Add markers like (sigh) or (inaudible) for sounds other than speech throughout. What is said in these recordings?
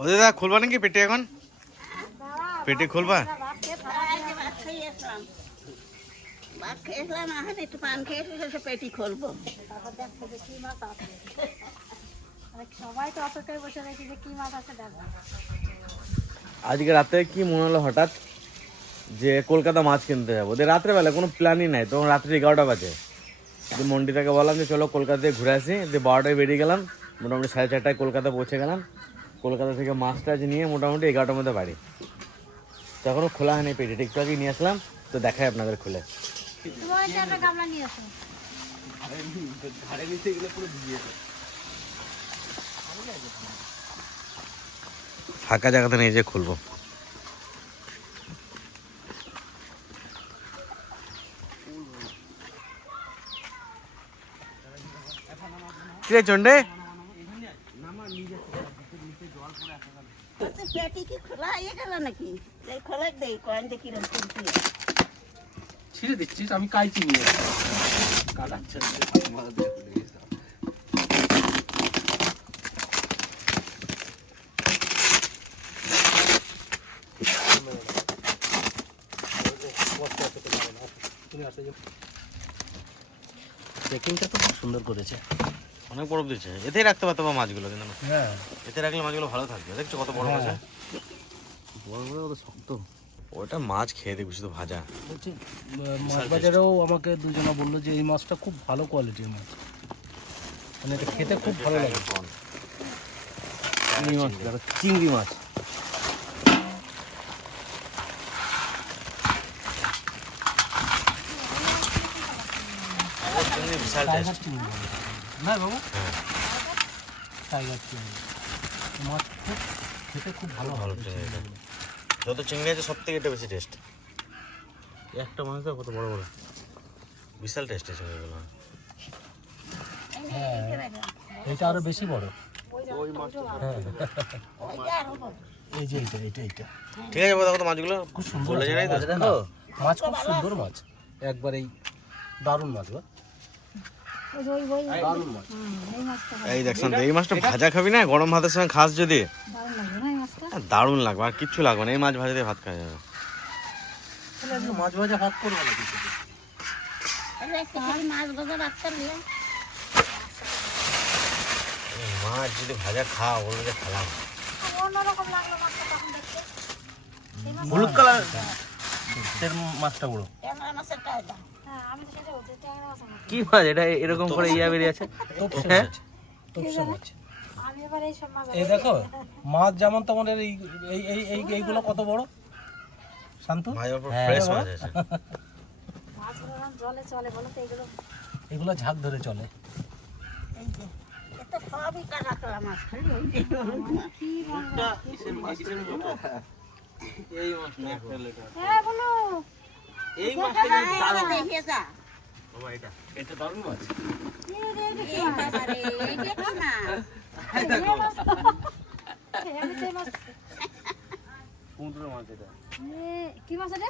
ও দাদা, খুলবা নাকি পেটে এখন? পেটে খুলবা? আজকে রাতে কি মনে হলো হঠাৎ যে কলকাতা মাছ কিনতে যাব? ওদের রাত্রেবেলা কোনো প্ল্যানই নাই, তখন রাত্রি এগারোটা বাজে। যে মন্ডিটাকে বললাম যে, চলো কলকাতা থেকে ঘুরে আসি। যে বারোটায় বেরিয়ে গেলাম। মোটামুটি সাড়ে চারটায় কলকাতা পৌঁছে গেলাম। কলকাতা থেকে মাছ টাছ নিয়ে মোটামুটি এগারোটার মধ্যে বাড়ি। তখনও খোলা হয়নি পেটে। একটু আগে নিয়ে আসলাম তো দেখাই আপনাদের খুলে। ফাঁকা জায়গাতে নিয়ে যে খুলবো। কিরে চন্ডে পেটি কি খোলা হয়ে গেল নাকি? এই খোলা দেই কয়েন দিয়ে কিরম খুলছি ছিঁড়ে দিচ্ছিস আমি কাইচি নিয়ে কাটাচ্ছে প্যাকিংটা তো খুব সুন্দর করেছে অনেক বড় দিয়েছে এতেই রাখতে পারতো বা মাছগুলো কিন্তু হ্যাঁ। এতে রাখলে মাছগুলো ভালো থাকবে। দেখছ কত বড় মাছ হ্যাঁ। বড় বড় তো শক্ত। ওটা মাছ খেয়ে দেখবি শুধু ভাজা। বলছি মাছ বাজারেও আমাকে দুজনা বলল যে এই মাছটা খুব ভালো কোয়ালিটির মাছ। মানে এটা খেতে খুব ভালো লাগে। এই মাছ চিংড়ি মাছ। বিশাল চিংড়ি মাছ না বাবু? টাইগার চিংড়ি মাছ খুব খেতে খুব ভালো ভালো এটা। যত চিংড়ি আছে সব থেকে এটা বেশি টেস্ট একটা মাছ দেখো কত বড় বড়। বিশাল টেস্ট আছে এগুলো এটা আরও বেশি বড়। হ্যাঁ। এই যে এইটা এইটা এইটা। ঠিক আছে দেখো তো মাছগুলো। খুব সুন্দর বলে জানাই তো। মাছ, খুব সুন্দর মাছ। একবার এই দারুণ মাছ গো ওই যে ওই ওই দারুণ মাছ হুম, এই দেখছেন এই মাছটা ভাজা খাবি না গরম ভাতের সঙ্গে খাস যদি। দারুণ লাগবে না এই মাছটা? আহ, দারুণ লাগবে আর কিচ্ছু লাগবে না এই মাছ ভাজা দিয়ে ভাত খাওয়া যাবে। মাছ ভাজা ভাত করব নাকি? একটু মাছ ভাজা ভাত করলে? এই মাছ যদি ভাজা খাও বলবে যে খেলাম। অন্যরকম লাগল মাছটা তখন দেখতে। হলুদ কালার মাছটা। বড় ট্যাংরা মাছের হ্যাঁ কি মাছ এটা এরকম করে ইয়া বেরিয়ে আছে? হ্যাঁ? মাছ তপসে মাছ এই সব মাছ এই দেখো মাছ যেমন তোমার এই এই এই এই এইগুলো কত বড়? শান্তু? হ্যাঁ, ফ্রেশ মাছ আছে জলে চলে বলো তো এগুলো এগুলো ঝাঁক ধরে চলে। এই মাছ এই এটা দারুণ মাছ কি মাছ? এটা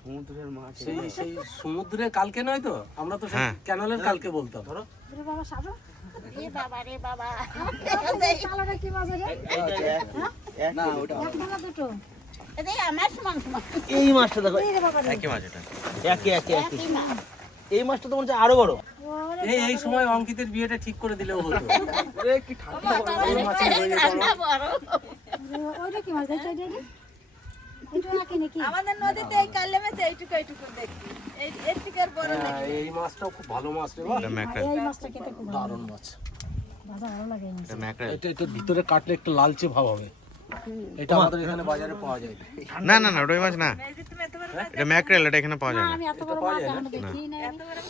সমুদ্রের মাছ সেই সেই সমুদ্রে কালকে নয় তো আমরা তো সেই হ্যাঁ। কালকে বলতাম ওরে বাবা সাজো বাবা রে বাবা কি মাছ এটা না ওটা দুটো এই মাছটা দেখো। একই মাছ এটা। একই একই একই এই মাছটা তো মনে হচ্ছে আরও বড়। এই এই সময় অঙ্কিতের বিয়েটা ঠিক করে দিলেও হতো। ঠান্ডা বড়। কি মাছ? এটা আমাদের নদীতে এই কালে মাছ এইটুকু এইটুকু দেখি। এই এর থেকে আর বড় হ্যাঁ, এই মাছটাও খুব ভালো মাছ রে এই মাছটা খেতে খুব দারুণ মাছ। ভালো লাগে এটা ভিতরে কাটলে একটু লালচে ভাব হবে। এটা আমাদের এখানে বাজারে পাওয়া যায়। না না না ওই মাছ না। এটা ম্যাকড়েল এটা এখানে পাওয়া যায় না।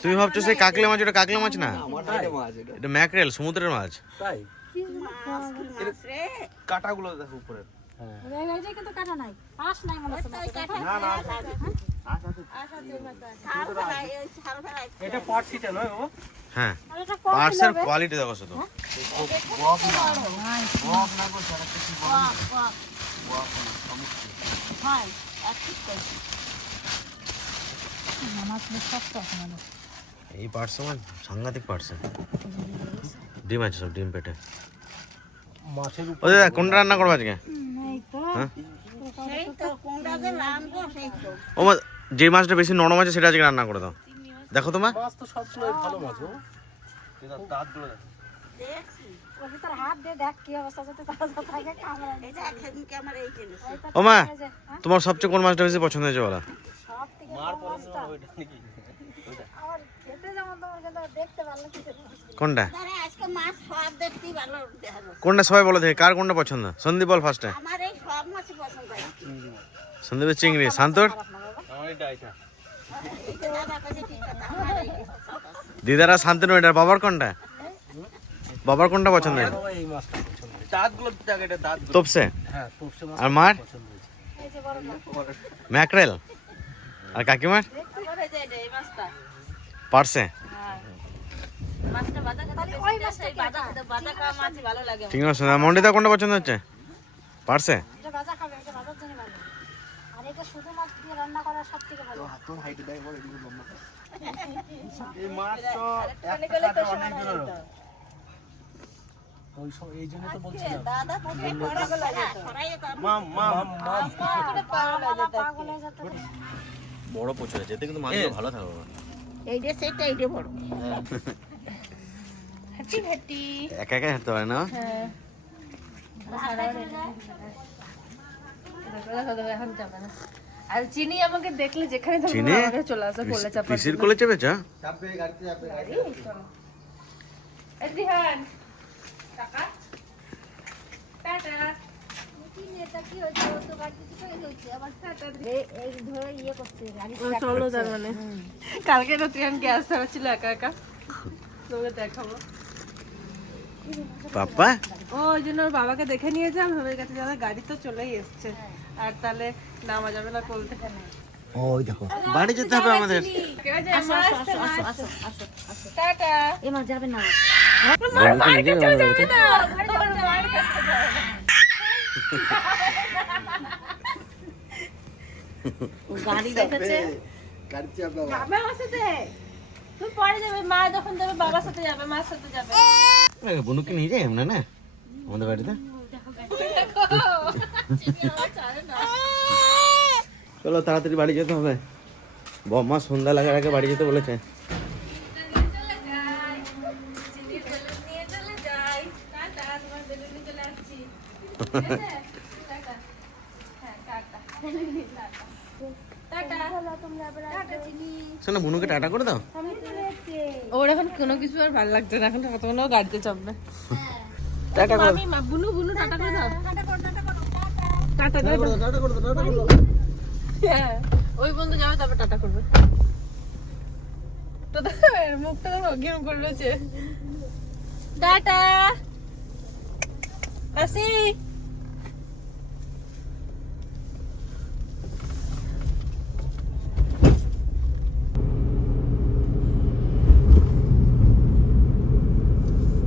তুমি ভাবছ সেই কাকলে মাছ ওটা কাকলে মাছ না? এটা। ম্যাকড়েল সমুদ্রের মাছ। তাই? কি জানি মাছ কি মাছ রে কাটাগুলো দেখো উপরে। হ্যাঁ। মনে এটা পাট সিটা নয় বাবা? হ্যাঁ পার্সের কোয়ালিটি দেখো শুধু হয় মনে। এই পার্সে আমার সাংঘাতিক পার্সে ডিম আছে সব ডিম পেটে ও দাদা কোনটা রান্না করব আজকে এই তো হ্যাঁ? সেই তো কোনটা যে রাঁধবো সেই তো ও যে মাছটা বেশি নরম আছে সেটা আজকে রান্না করে দাও দেখো তো মা। মাছ তো সবসময় ভালো মাছ ও দেখ হ্যাঁ? তোমার সবচেয়ে কোন মাছটা বেশি পছন্দ হয়েছে বলা? তোমার কোনটা। কোনটা সবাই বলো দেখে কার কোনটা পছন্দ? সন্দীপ বল ফার্স্টে আমার এই সব মাছই পছন্দ সন্দীপের চিংড়ি। শান্তর? দিদারা শান্তনু এটার বাবার কোনটা? বাবার কোনটা পছন্দ। তোপসে? আর মার। ম্যাকরেল? আর কাকিমার? আছে মন্ডিতা কোনটা পছন্দ হচ্ছে পার্সে এটা ভাজা খাবে এটা ভাজার জন্য ভালো আর এটা শুধু মাছ দিয়ে রান্না করা সব থেকে ভালো গেলে তো সমান হয়ে ওই সব এই জন্য তো বলছিলাম। দাদা খুবই পাগল হয়ে যেত। মাম মাম। পাগল হয়ে যেত। পাগল হয়ে যেত বড় প্রচুর আছে কিন্তু মাছগুলো ভালো থাকবে। এই যে সেটা এই যে বড় হাঁটি হাঁটি। একা একা হাঁটতে পারে না? এখন যাবে না। আর চিনি আমাকে দেখলে যেখানে চিনি? আমাকে চলে আসে বলে চাপা পিসির কোলে গাড়ি এই ইয়ে মানে। কালকে তো ট্রেনকে আসতে হচ্ছিল একা একা। তোকে দেখাবো। পাপা ও ওই জন্য ওর বাবাকে দেখে নিয়ে যাম ভাবের কাছে যাবে গাড়ি তো চলেই এসছে। আর তাহলে নামা যাবে না কোল থেকে ওই দেখো। বাড়ি যেতে হবে আমাদের। টাটা। এমা যাবে না। গাড়ি দেখেছে। যাবে আমার সাথে? তুই পরে যাবে মা যখন যাবে বাবার সাথে যাবে মার সাথে যাবে। বনুকে নিয়ে যাই আমরা না? আমাদের বাড়িতে? চলো তাড়াতাড়ি বাড়ি যেতে হবে। বম্মা সন্ধ্যা লাগার আগে বাড়ি যেতে বলেছে। (laughs) শোনো বনুকে টাটা করে দাও। ওর এখন কোনো কিছু আর ভালো লাগছে না। এখন কতক্ষণ গাড়িতে চাপবে। টাটা করে। বুনু বুনু টাটা করে দাও। টাটা করে দাও। হ্যাঁ, ওই বন্ধু যাবে তারপর টাটা করবে। তো মুখটা দেখো কিরম করে রয়েছে। টাটা। আসি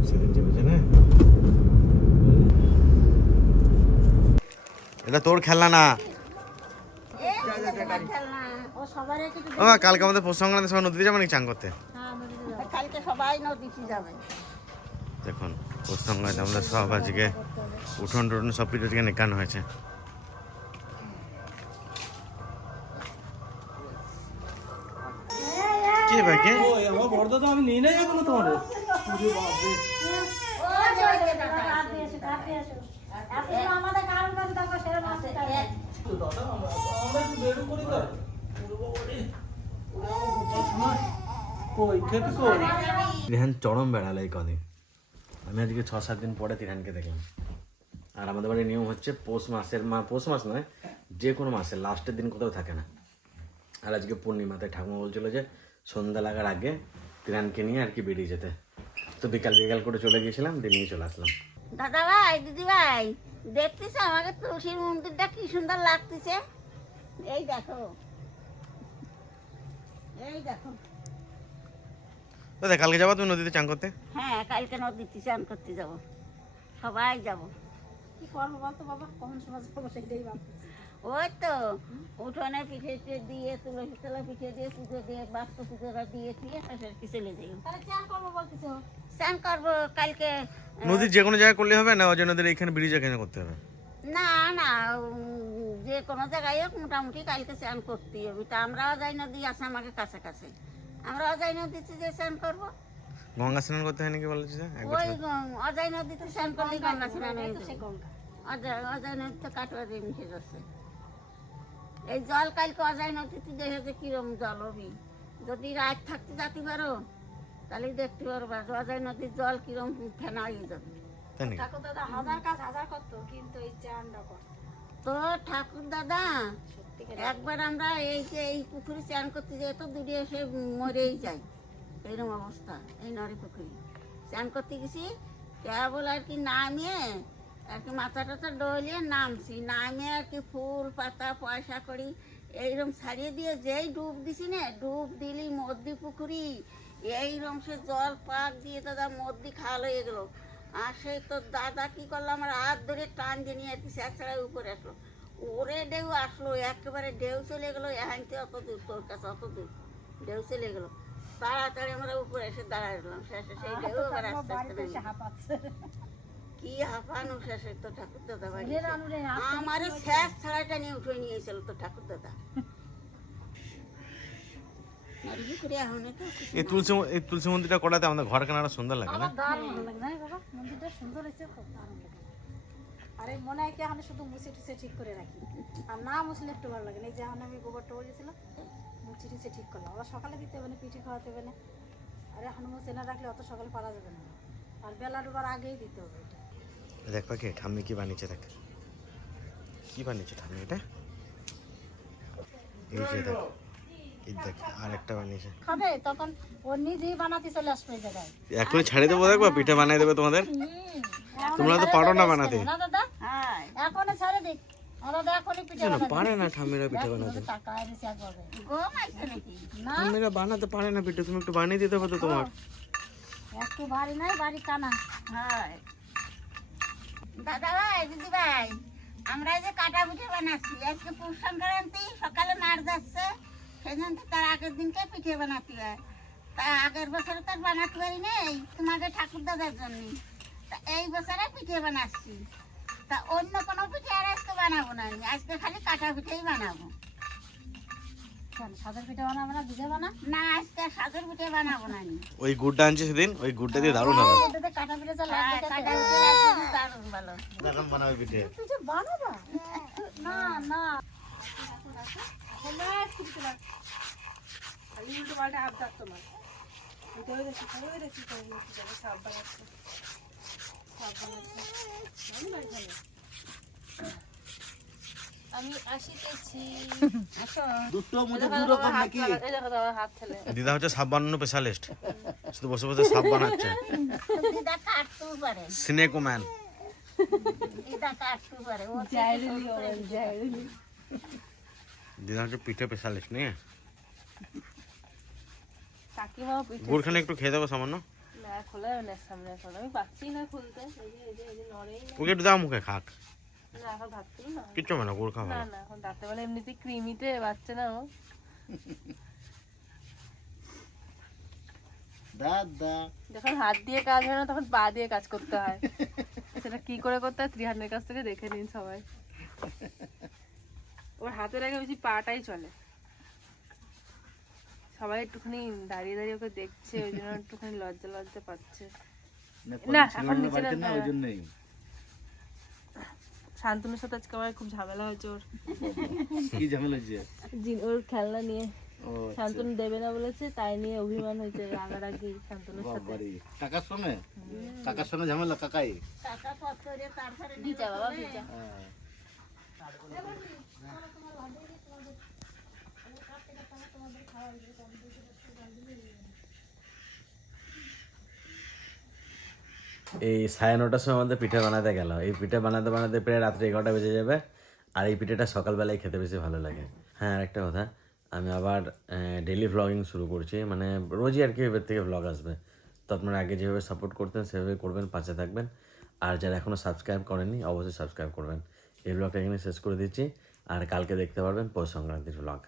সেদিন চেপেছে না এটা তোর খেলনা না। কালকে আমাদের পশ্চিম সংক্রান্তি সবাই নদীতে যাব নাকি চান করতে? কালকে সবাই নদীতে যাবে। দেখুন পশ্চিম সংক্রান্তি আমাদের সব আজকে উঠোন টুঠোন সব কিছু আজকে নেকানো হয়েছে। কি তো আমি নিয়ে নাই এখনও তোমার আপনি আমাদের কারণ কাছে দেখো সেরা মাছ আমরা একটু বেরো করি তো কই খেতে কই? তিরহান চরম বেড়ালো এই কদিন। আমি আজকে ছ সাত দিন পরে তিরহানকে দেখলাম। আর আমাদের বাড়ির নিয়ম হচ্ছে পৌষ মাসের মা পৌষ মাস নয় যে কোনো মাসের লাস্টের দিন কোথাও থাকে না। আর আজকে পূর্ণিমাতে ঠাকুমা বলছিল যে সন্ধ্যা লাগার আগে তিরহানকে নিয়ে আর কি বেরিয়ে যেতে। তো বিকাল বিকাল করে চলে গিয়েছিলাম দিয়ে নিয়ে চলে আসলাম। দাদা ভাই দিদি ভাই দেখতেছে আমাকে তুলসীর মন্দিরটা কি সুন্দর লাগতেছে? এই দেখো। এই দেখো। দাদা কালকে যাব তুমি নদীতে চান করতে? হ্যাঁ কালকে নদীতে চান করতে যাব। সবাই যাব। কি করব বলতো বাবা? কখন সময় যাব সেটাই ভাবতেছি। ওই তো উঠোনে পিঠে দিয়ে তুলসী তলা পিঠে দিয়ে পুজো দিয়ে বাস্ত পুজোটা দিয়ে দিয়ে তারপর চলে যাই চান করব বলতেছো? স্নান করব কালকে নদীর যে কোনো জায়গায় করলে হবে না? অজয় নদীর এইখানে ব্রিজ এখানে করতে হবে? না না যে কোনো জায়গায় হোক মোটামুটি কালকে স্নান করতেই হবে। তা আমরা অজয় নদী আছে আমাকে কাছে কাছে আমরা অজয় নদীতে যে স্নান করব। গঙ্গা স্নান করতে হয় নাকি বলেছি? ওই অজয় নদীতে স্নান করলে গঙ্গা স্নান হয়ে অজয় অজয় নদীতে কাটোয়া দিয়ে মিশে যাচ্ছে। এই জল কালকে অজয় নদীতে দেখে যে কিরম জল হবি? যদি রাত থাকতে যাতে পারো তাহলে দেখতে পারবা যে অজয় নদীর জল কিরম ফেনা হয়ে যাবে। তাই ঠাকুর দাদা হাজার কাজ হাজার করতো কিন্তু এই চানটা করতো তো ঠাকুর দাদা একবার আমরা এই যে এই পুকুরে চান করতে যাই তো দূরে এসে মরেই যাই এইরকম অবস্থা এই নরে পুকুরি। স্নান করতে গেছি কেবল আর কি নামিয়ে আর কি মাথা টাথা ডলিয়ে নামছি। নামিয়ে আর কি ফুল পাতা পয়সা করি এইরকম ছাড়িয়ে দিয়ে যেই ডুব দিছি না ডুব দিলি মদ্দি পুকুরি। এইরকম সে জল পাক দিয়ে দাদা মদ্দি খাল হয়ে গেলো। আর সেই তো দাদা কি করল আমার হাত ধরে টান দিয়ে নিয়ে কি স্যাঁচড়ায় উপরে আসলো। ওরে ঢেউ আসলো একেবারে ঢেউ চলে গেলো। এহানতে অত দূর তোর কাছে অত দূর। ঢেউ চলে গেলো। তাড়াতাড়ি আমরা উপরে এসে দাঁড়ালাম শেষে সেই ঢেউ আবার আস্তে আস্তে কি হাঁপানো শেষে তো ঠাকুর দাদা বাড়ি রে রানু রে, আজকে আমার শেষ ছাড়াটা নিয়ে উঠে নিয়েছিল তো ঠাকুর দাদা। নারী করে এই তুলসী এই তুলসী মন্দিরটা করাতে আমাদের ঘর সুন্দর লাগে না? দারুণ লাগে না বাবা? মন্দিরটা সুন্দর হয়েছে খুব দারুণ লাগে। আরে মনে হয় কি শুধু মুছে টুছে ঠিক করে রাখি। আর না মুছলে একটু ভালো লাগে না। এই যে আমি গোবর টোবর গেছিলাম মুছে টুছে ঠিক করলাম। আবার সকালে দিতে হবে না পিঠে খাওয়াতে হবে না। আর এখন মুছে না রাখলে অত সকালে পারা যাবে না। আর বেলা ডুবার আগেই দিতে হবে এটা। দেখ পাখি ঠাম্মি কি বানিয়েছে দেখ। কি বানিয়েছে ঠাম্মি এটা? এই যে দেখ দেখ আর একটা বানিয়েছে। খাবে তখন ওর নিজেই বানাতে চলে আসবে জায়গায়। এখনই ছাড়িয়ে দেবো দেখবা পিঠে বানিয়ে দেবে তোমাদের? তোমরা তো পারো না বানাতে। না দাদা হ্যাঁ। ছাড়ে পারে না ঠাম্মিরা পিঠে বানাতে। ঠাম্মিরা বানাতে পারে না পিঠে তুমি একটু বানিয়ে দিতে হবে তো তোমার। একটু বাড়ি নাই বাড়ি টানা। হয়। দাদা ভাই, দিদি ভাই, আমরা যে কাটা পিঠে বানাচ্ছি আজকে পুষ সংক্রান্তি, সকালে মার যাচ্ছে, সেই জন্য তো তার আগের দিনকে পিঠে বানাতে হয়। তা আগের বছরে তো বানাতে পারি নাই ঠাকুর দাদার জন্য। তা এই বছরে পিঠে বানাচ্ছি। তা অন্য কোনো পিঠে আর আজকে বানাবো না। আজকে খালি কাটা পিঠেই বানাবো। সাদের পিঠে বানাবে না ভিজে বানা? না আজকে সাজের পিঠে বানাবো না ওই গুড়টা আনছি সেদিন? ওই গুড়টা দিয়ে দারুণ হবে। ওটাতে কাটা পিঠে চলে হ্যাঁ, কাটা পিঠে দারুণ ভালো। এখন বানাবে পিঠে। পিঠে বানাবা? না না। উল্টো পাল্টে হাত থাকতো না ওই দেখি ওই দেখি সাপ বানাচ্ছে সাপ বানাচ্ছে আমি আসিতেছি এই দেখো তোমার হাত ঠেলে দিদা হচ্ছে সাপ বানানো স্পেশালিস্ট শুধু বসে বসে সাপ বানাচ্ছে দিদা কাটতেও পারে। Snake man. দিদা হচ্ছে পিঠে স্পেশালিস্ট নিয়ে। গুড়খানে একটু খেয়ে দেবো সামান্য। না খোলা সামনে এখন আমি পাচ্ছি না খুলতে। ওকে একটু দাও মুখে খাক। না এখন ভাবছি না। কিচ্ছু হবে না গুড় খা না না এখন রাতে বেলা এমনিতে ক্রিমিতে বাচ্চা না ও। যখন হাত দিয়ে কাজ হয় না তখন পা দিয়ে কাজ করতে হয়। সেটা কি করে করতে হয় ত্রিহানের কাছ থেকে দেখে নিন সবাই। ওর হাতের আগে বেশি পাটাই চলে। সবাই একটুখানি দাঁড়িয়ে দাঁড়িয়ে ওকে দেখছে ওই জন্য একটুখানি লজ্জা লজ্জা পাচ্ছে। না এখন নিচে না ওই জন্যই। শান্তনুর সাথে আজকে আমার খুব ঝামেলা হয়েছে ওর। কি ঝামেলা হয়েছে? জিন- ওর খেলনা নিয়ে। শান্তনু দেবে না বলেছে তাই নিয়ে অভিমান হয়েছে রাগারাগি শান্তনুর সাথে। কাকার সঙ্গে? কাকার সঙ্গে ঝামেলা কাকাই? কাকা পথ করে তারপরে ভিজা বাবা ভিজা। এই সাড়ে নটার সময় আমাদের পিঠে বানাতে গেল। এই পিঠে বানাতে বানাতে প্রায় রাত্রে এগারোটা বেজে যাবে। আর এই পিঠেটা সকালবেলায় খেতে বেশি ভালো লাগে। হ্যাঁ আরেকটা কথা। আমি আবার ডেলি ভ্লগিং শুরু করছি। মানে রোজই আর কি এবার থেকে ভ্লগ আসবে। তো আপনারা আগে যেভাবে সাপোর্ট করতেন, সেভাবে করবেন, পাশে থাকবেন। আর যারা এখনও সাবস্ক্রাইব করেননি, অবশ্যই সাবস্ক্রাইব করবেন। এই ব্লগটা এখানে শেষ করে দিচ্ছি। আর কালকে দেখতে পারবেন পৌষ সংক্রান্তির ভ্লগ